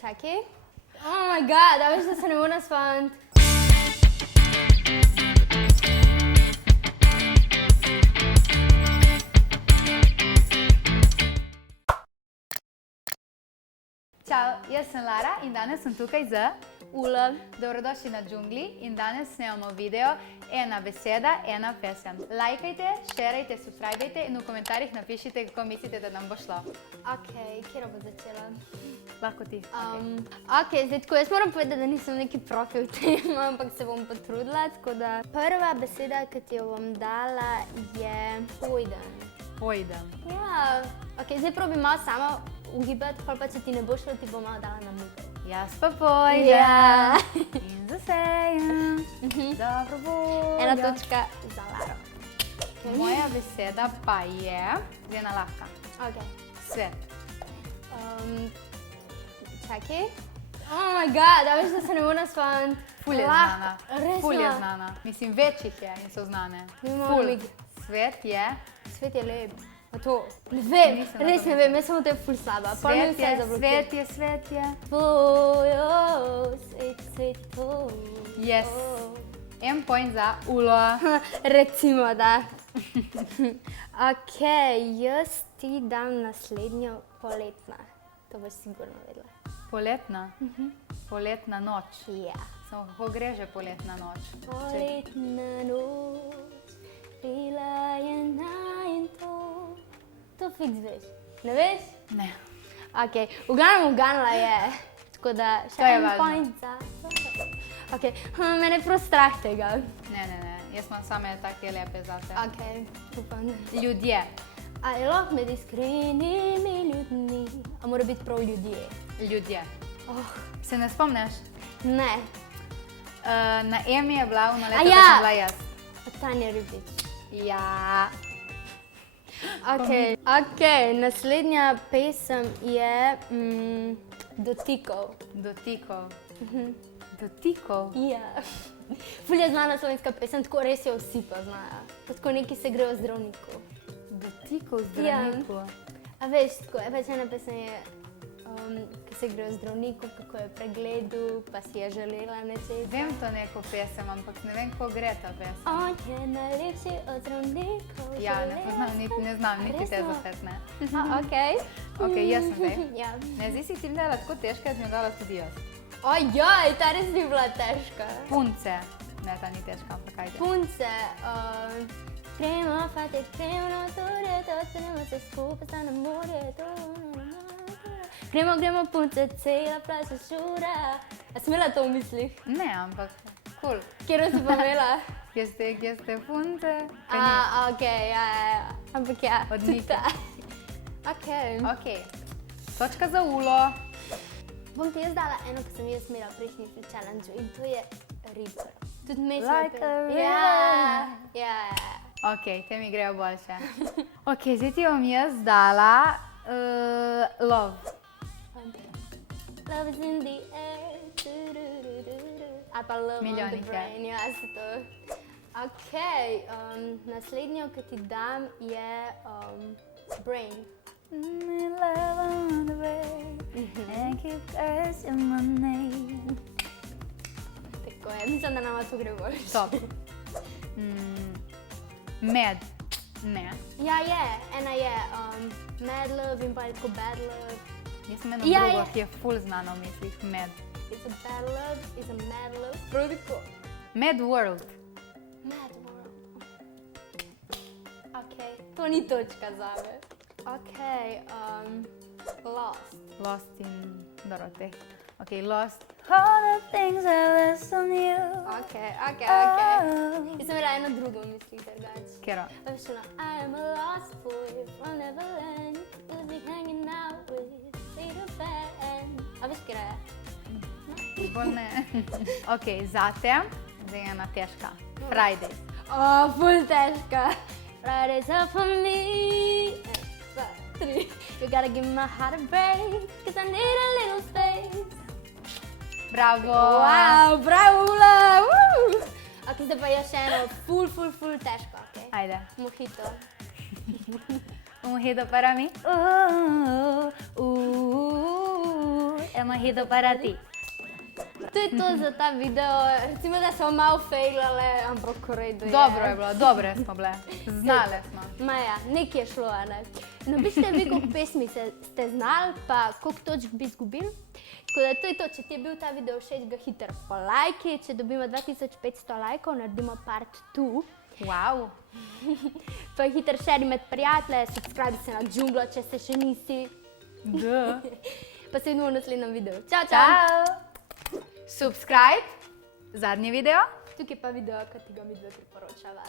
Čakaj. Oh my god, a veš, da se ne morem spomniti. Čau, jaz sem Lara in danes sem tukaj z Ula. Dobrodošli na džungli in danes snemamo video Ena beseda, ena pesem. Lajkajte, šerajte, subscribejte in v komentarjih napišite, kako mislite, da nam bo šlo. Ok, kjer bo začela? Lahko ti. Ok, zdaj tako, jaz moram povedati, da nisem neki profi v tem, ampak se bom potrudila, tako da prva beseda, ki ti jo bom dala, je pojden. Pojdem. Ja, ok, zdaj probi malo sama ugibati, pa če ti ne bo šlo, ti bom malo dala na muko. Jaz pa pojdem. Ja. In zasejem. Dobro voljo. Ena točka za Laro. Moja beseda pa je, ena lahka. Ok. Svet. Čakaj. Oh my god, a veš, da se ne morem spomniti. Ful je znana. Resno? Ful je znana. Mislim, več jih je in so znane. Ful. Svet je. Svet je lep. A to? Ne vem, Nisem na res to ne vem, jaz sem v tem ful slaba. Svet je, svet je. Tvoj, svet tvoj. Yes. En point za Ulo. Recimo, da. Ok, jaz ti dam naslednjo poletna. To boš sigurno vedela. Poletna? Poletna noč. Ja. Samo kako gre že poletna noč? Poletna noč, bila je in to. To fiks veš. Ne veš? Ne. Ok, v glavnem uganila je. Tako da še To je en važno. point za... Ok, mene je prav strah tega. Ne. Jaz imam same take lepe zate. Ok, upam. Ljudje. A je lahko med iskrenimi ljudmi? A mora biti prav ljudje? Ljudje. Oh, Se ne spomniš? ne. Na Emi je bila v A leto, ja. ko sem bila jaz. Tanja Ribič. Ja. Ok, naslednja pesem je Dotikov. Dotikov. Dotikov? Ja. Ful je znana slovenska pesem, tako res jo vsi poznajo. Pa tako neki se grejo zdravniku. Dotikov zdravniku. A veš, tako je, pač ena pesem je, ki se grejo zdravniku, kako je pregledu, pa si je želela nečesa. Vem to neko pesem, ampak ne vem, kako gre ta pesem. On je najlepši od zdravnikov. Ja, ne poznam, ne znam niti te Resno? zaset, ne. Ok. Ok, jaz sem zdaj. Ja. Ne, zdaj si ti mi dala tako težka, da mi jo dala tudi jaz. Ojoj, ta res ni bila težka. Punce. Ne, ta ni težka, ampak ajde. Punce, gremo fate, gremo na tore, to gremo se skupaj sta na morje, to gremo punce, cela plaža šura. A si imela to v mislih? Ne, ampak cool. Kjer si pa imela? Kje ste punce? Ok, ja. Ampak ja, Od tudi Nike. ta. Ok. Ok. Točka za Ulo. Bom ti jaz dala eno, ki sem jaz imela prejšnji challenge in to je river. Tudi mešno Like a river. Ja. Ok, te mi grejo boljše. Ok, zdaj ti bom jaz dala love. Love is in the air. Ali pa love on the Milijonike. brain, ja, se to. Ok, naslednjo, ki ti dam, je brain. Love on the way and keep cursing my name. Tako je, mislim, da nama to gre bolj. Top. Med. Ne. Ja, je, ena je mad love in pa je tako bad love. Jaz sem eno Ja, drugo, je. ki je ful znano v mislih. Med. It's a bad love, it's a mad love. Prav tako. Mad World. Mad world. Ok, to ni točka zame. Ok, lost. Lost in Dorothy. Ok, Lost. All the things I lost on you. Ok. Oh. Jaz sem imela eno drugo v mislih, drugače. Kjero? A veš ona, I am a lost boy from Neverland, we'll be hanging out with Peter Pan. A veš, kjera je? Bolj ne. Ok, zate. Zdaj je ena težka. Friday. Ful težka. Fridays are for me. 3. You gotta give my heart a break, cause I need a little space. Bravo. Wow, bravo, Ula! Ok, zdaj pa je še eno ful težko, ok? Ajde. Mojito. Un mojito para mí. mojito para ti. To je to za ta video. Recimo, da smo malo failale, ampak v redu je. Dobro je bilo, dobre smo bile. Znale smo. Maja, nekaj je šlo, a ne? Napišite vi, koliko pesmi ste znali, pa koliko točk bi izgubili. Tako da to je to, če ti je bil ta video všeč, ga hitro polajki. Če dobimo 2500 lajkov, naredimo part 2. Wow. Pa hitro šeri med prijatelje, subscribe se na Džunglo, če se še nisi. Da. Pa se vidimo v naslednjem videu. Čau, čau! Ciao. Subscribe, zadnji video. Tukaj pa video, ki ti ga mi dve priporočava.